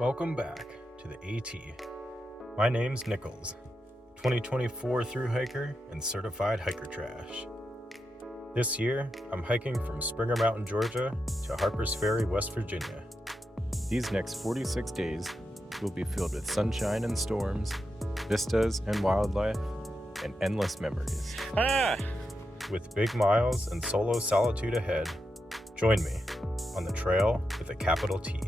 Welcome back to the AT. My name's Nichols, 2024 thru hiker and certified hiker trash. This year, I'm hiking from Springer Mountain, Georgia to Harpers Ferry, West Virginia. These next 46 days will be filled with sunshine and storms, vistas and wildlife, and endless memories. With big miles and solo solitude ahead, join me on the trail with a capital T.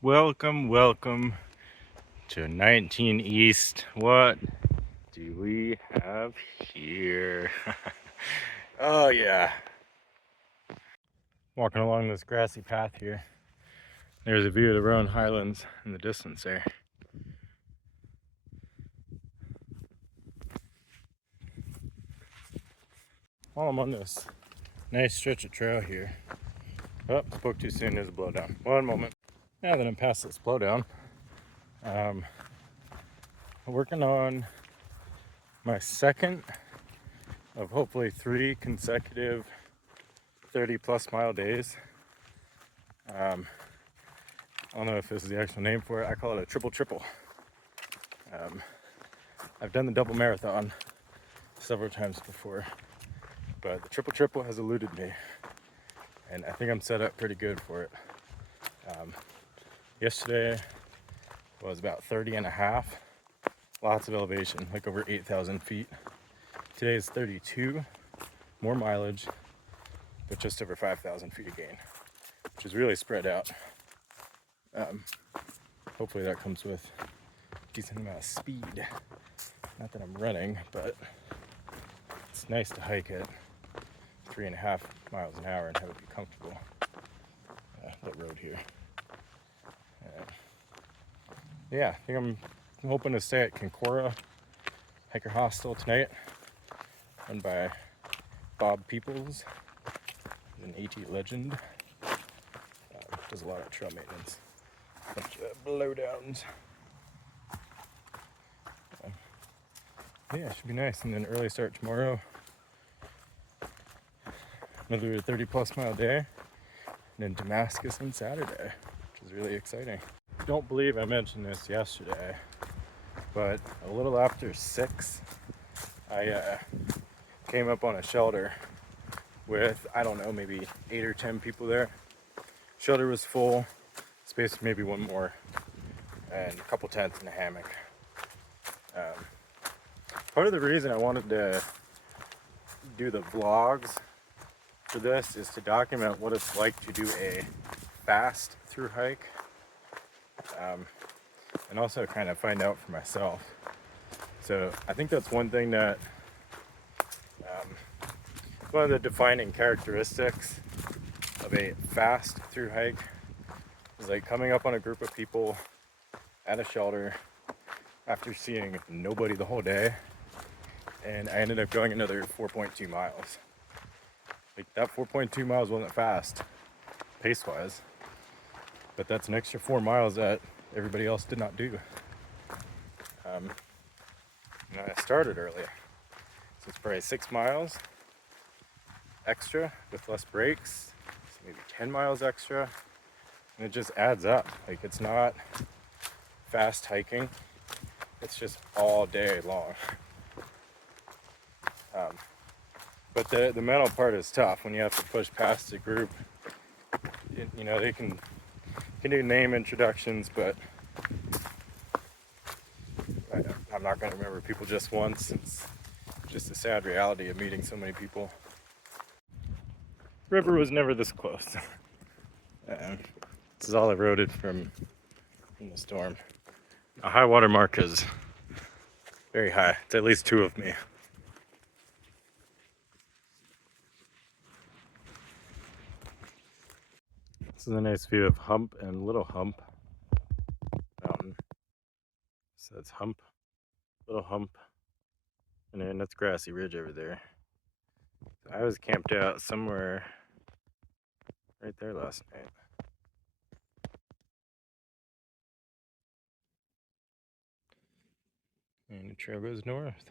Welcome to 19 East. What do we have here? Oh yeah. Walking along this grassy path here. There's a view of the Roan Highlands in the distance there. While I'm on this nice stretch of trail here. Oh, spoke too soon, there's a blowdown. One moment. Now that I'm past this blowdown, I'm working on my second of hopefully 3 consecutive 30+ mile days. I don't know if this is the actual name for it. I call it a triple. I've done the double marathon several times before, but the triple has eluded me, and I think I'm set up pretty good for it. Yesterday was about 30 and a half, lots of elevation, like over 8,000 feet. Today is 32, more mileage, but just over 5,000 feet of gain, which is really spread out. Hopefully that comes with a decent amount of speed. Not that I'm running, but it's nice to hike at 3.5 miles an hour and have it be comfortable. That road here. Yeah, I think I'm hoping to stay at Concora Hiker Hostel tonight, run by Bob Peoples, an AT legend. Does a lot of trail maintenance, a bunch of blowdowns. Yeah, it should be nice. And then early start tomorrow. Another 30+ mile day, and then Damascus on Saturday, which is really exciting. Don't believe I mentioned this yesterday, but a little after 6, I came up on a shelter with, I don't know, maybe 8 or 10 people there. Shelter was full, space for maybe one more, and a couple tents and a hammock. Part of the reason I wanted to do the vlogs for this is to document what it's like to do a fast thru hike, and also kind of find out for myself. So I think that's one thing that one of the defining characteristics of a fast thru hike is like coming up on a group of people at a shelter after seeing nobody the whole day, and I ended up going another 4.2 miles. Like, that 4.2 miles wasn't fast pace wise, but that's an extra 4 miles that everybody else did not do. And I started earlier, so it's probably 6 miles extra with less breaks, so maybe 10 miles extra, and it just adds up. Like, it's not fast hiking, it's just all day long. But the mental part is tough when you have to push past a group you know, they can do name introductions, but I'm not going to remember people just once. It's just a sad reality of meeting so many people. River was never this close. This is all eroded from the storm. A high water mark is very high. It's at least 2 of me. This is a nice view of Hump and Little Hump Mountain. So it's Hump, Little Hump, and then that's Grassy Ridge over there. So I was camped out somewhere right there last night. And the trail goes north.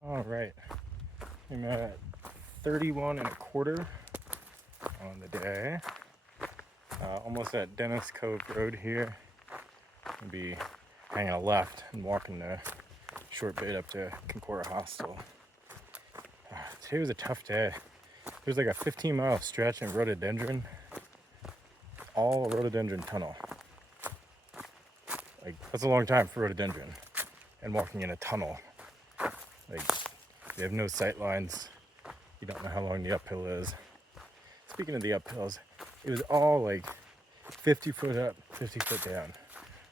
All right, I'm at 31.25 on the day. Almost at Dennis Cove Road here. I'll be hanging a left and walking the short bit up to Concora Hostel. Today was a tough day. There's like a 15-mile stretch in rhododendron, all rhododendron tunnel. Like, that's a long time for rhododendron, and walking in a tunnel. Like, you have no sight lines. You don't know how long the uphill is. Speaking of the uphills, it was all like 50 foot up, 50 foot down,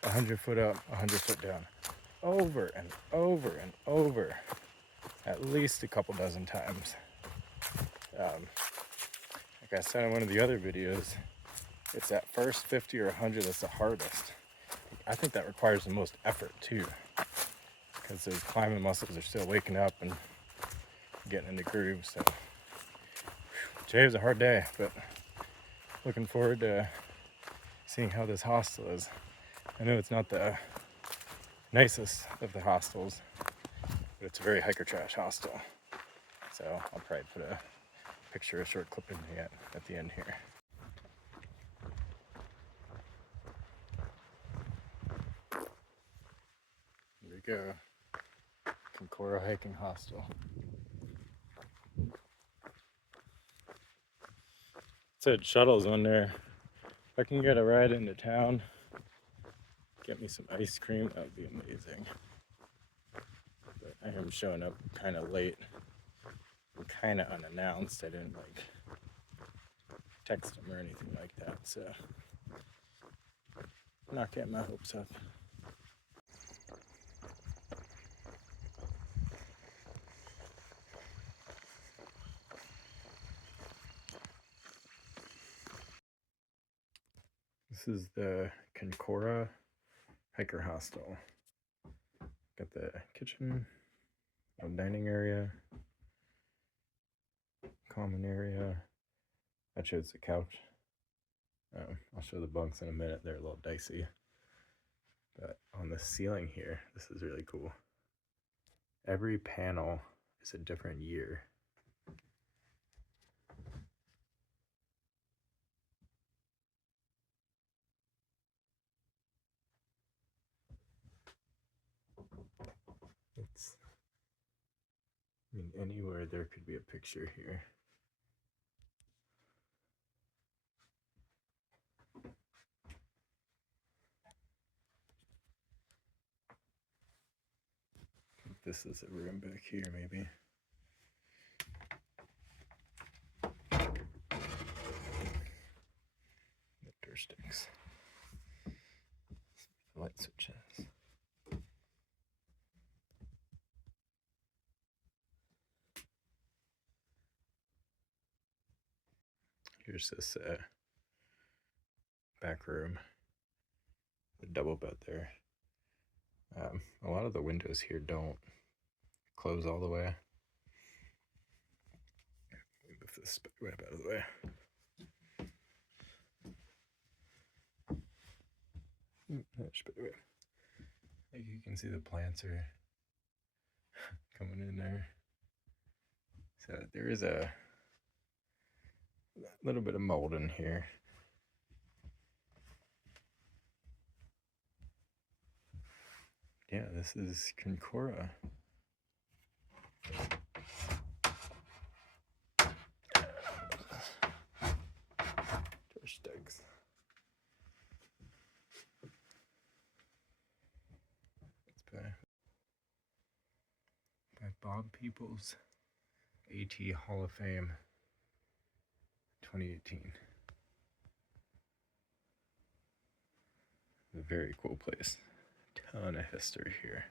100 foot up, 100 foot down, over and over and over, at least a couple dozen times. Like I said in one of the other videos, it's that first 50 or 100 that's the hardest. I think that requires the most effort too, because those climbing muscles are still waking up and getting in the groove. So today was a hard day, but looking forward to seeing how this hostel is. I know it's not the nicest of the hostels, but it's a very hiker trash hostel. So I'll probably put a picture, a short clip in at the end here. Here we go. Concora Hiking Hostel. It said shuttles on there. If I can get a ride into town, get me some ice cream, that would be amazing. But I am showing up kind of late and kind of unannounced. I didn't like text them or anything like that, so I'm not getting my hopes up. This is the Concora Hiker Hostel. Got the kitchen, dining area, common area. That shows the couch. I'll show the bunks in a minute. They're a little dicey. But on the ceiling here, this is really cool. Every panel is a different year. I mean, anywhere there could be a picture here. I think this is a room back here, maybe. The door sticks. Light switches. Here's this back room, the double bed there. A lot of the windows here don't close all the way. We have a this spiderweb out of the way. Spiderweb. You can see the plants are coming in there. So there is a little bit of mold in here. Yeah, this is Concora. Torch sticks. It's by Bob Peoples, AT Hall of Fame, 2018. A very cool place. Ton of history here.